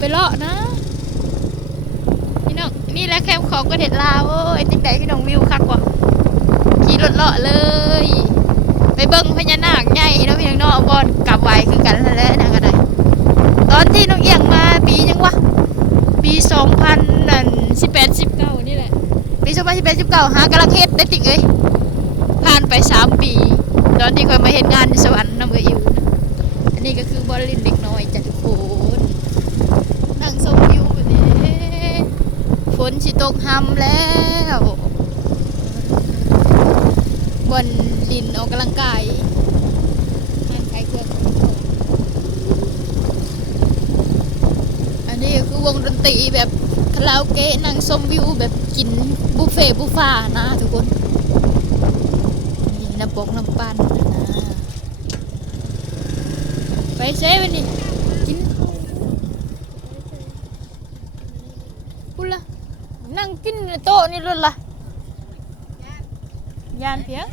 ไปเลาะนะพี่น้องนี่แหละแคมป์ของประเทศลาวโอ้ยจังไดพี่น้องวิวคักกว่าขี่รถเลาะเลยไปเบิ่งพญานาคใหญ่เนาะพี่น้องเนาะบอนกลับไหวคือกันนั่นแหละนะก็ได้ตอนที่น้องเอียงมาปียังวะปี2018-19นี่แหละปี2018-19หากำลังเฮ็ดได้ติ่งเอ้ยผ่านไป3 ปีตอนที่เคยมาเฮ็ดงานในสวรรค์นำเอิวอันนี้ก็คือบอลลินเด็กน้อยจ้ะทุกคนนั่งชมวิวแบบนี้ฝนสิตกหำแล้วบอลลินออกกำลังกายงานขายเครื่องอันนี้ก็คือวงดนตรีแบบคาราโอเกะนั่งชมวิวแบบกินบุฟเฟ่บุฟฟ่านะทุกคนนี่น้ำปกน้ำปั้นนะไปเซฟนี่กินพูดละนั่งกินในโต๊ะนี่รถละยานเพียง